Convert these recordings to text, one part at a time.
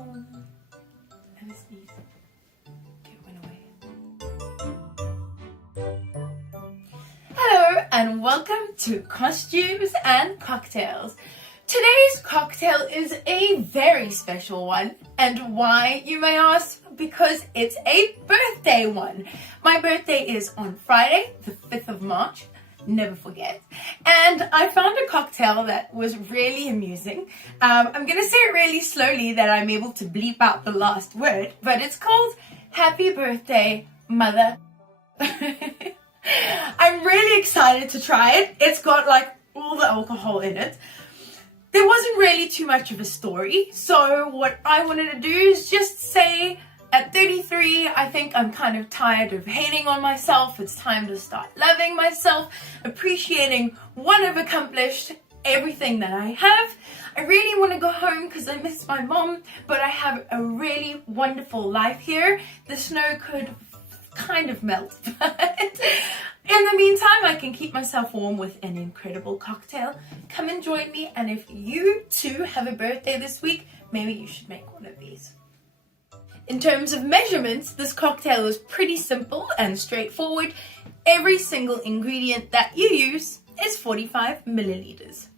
And a sneeze. Okay, it went away. Hello and welcome to Costumes and Cocktails. Today's cocktail is a very special one. And why, you may ask? Because it's a birthday one. My birthday is on Friday, the 5th of March. Never forget. And I found a cocktail that was really amusing. I'm going to say it really slowly that I'm able to bleep out the last word, but it's called Happy Birthday, Mother. I'm really excited to try it. It's got like all the alcohol in it. There wasn't really too much of a story, so what I wanted to do is just say at 33, I think I'm kind of tired of hating on myself. It's time to start loving myself, appreciating what I've accomplished, everything that I have. I really want to go home because I miss my mom, but I have a really wonderful life here. The snow could kind of melt, but in the meantime, I can keep myself warm with an incredible cocktail. Come and join me, and if you too have a birthday this week, maybe you should make one of these. In terms of measurements, this cocktail is pretty simple and straightforward. Every single ingredient that you use is 45 milliliters.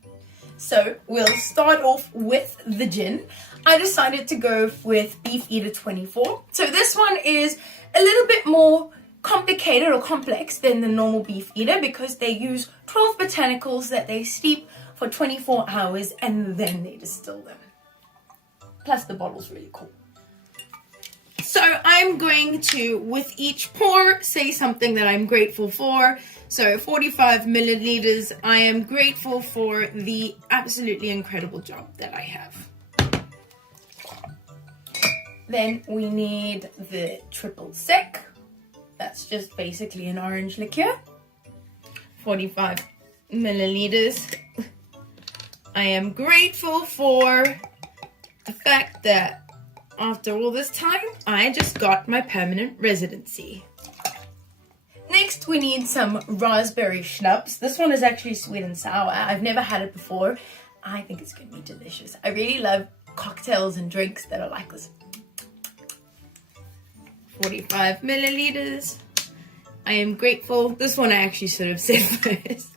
So we'll start off with the gin. I decided to go with Beefeater 24. So this one is a little bit more complicated or complex than the normal Beefeater because they use 12 botanicals that they steep for 24 hours and then they distill them. Plus the bottle's really cool. So I'm going to, with each pour, say something that I'm grateful for. So 45 milliliters, I am grateful for the absolutely incredible job that I have. Then we need the triple sec. That's just basically an orange liqueur. 45 milliliters. I am grateful for the fact that after all this time, I just got my permanent residency. Next, we need some raspberry schnapps. This one is actually sweet and sour. I've never had it before. I think it's going to be delicious. I really love cocktails and drinks that are like this. 45 milliliters. I am grateful. This one I actually should have said first.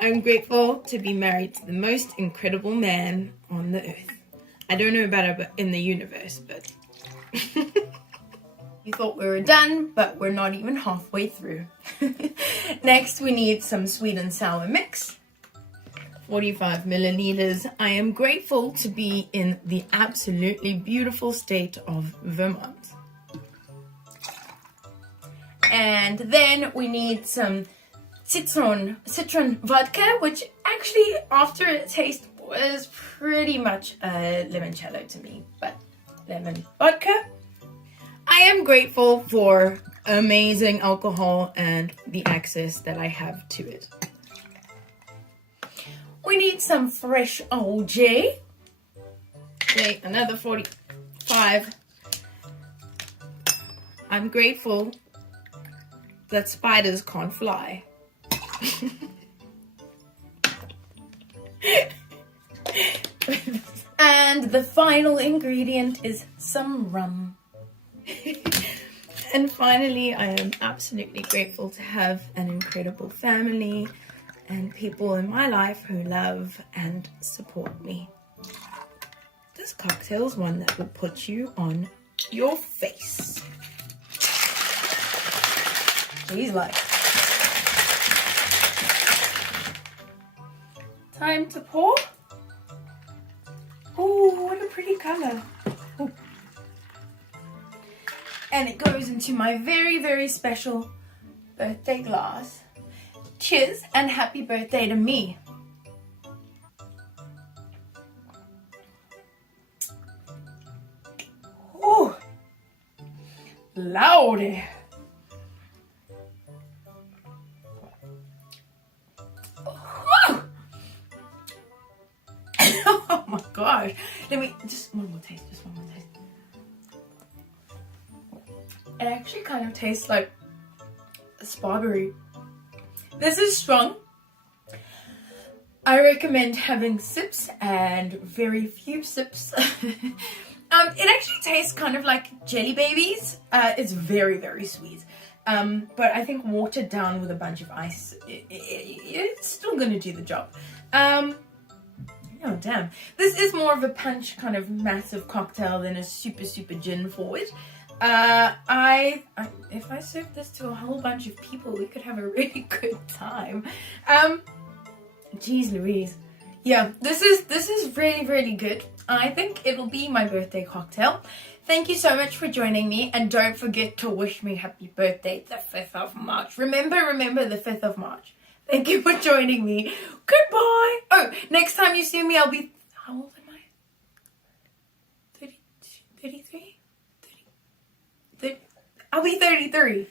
I'm grateful to be married to the most incredible man on the earth. I don't know about it in the universe, but you thought we were done, but we're not even halfway through. Next, we need some sweet and sour mix. 45 milliliters. I am grateful to be in the absolutely beautiful state of Vermont. And then we need some citron vodka, which actually, after a taste, was pretty much a limoncello to me, but lemon vodka. I am grateful for amazing alcohol and the access that I have to it. We need some fresh OJ. Okay, another 45. I'm grateful that spiders can't fly. And the final ingredient is some rum. And finally, I am absolutely grateful to have an incredible family and people in my life who love and support me. This cocktail is one that will put you on your face. He's like, time to pour. Oh, what a pretty color. Ooh. And it goes into my very, very special birthday glass. Cheers and happy birthday to me. Oh, loudy. Oh my gosh. Let me, just one more taste. It actually kind of tastes like a strawberry. This is strong. I recommend having sips and very few sips. It actually tastes kind of like jelly babies. It's very, very sweet. But I think watered down with a bunch of ice, it's still gonna do the job. Oh damn. This is more of a punch kind of massive cocktail than a super, super gin forward. If I serve this to a whole bunch of people, we could have a really good time. Jeez Louise. Yeah, this is really, really good. I think it'll be my birthday cocktail. Thank you so much for joining me, and don't forget to wish me happy birthday the 5th of March. Remember the 5th of March. Thank you for joining me. Goodbye. Oh, next time you see me, I'll be, how old am I? 33? I'll be 33.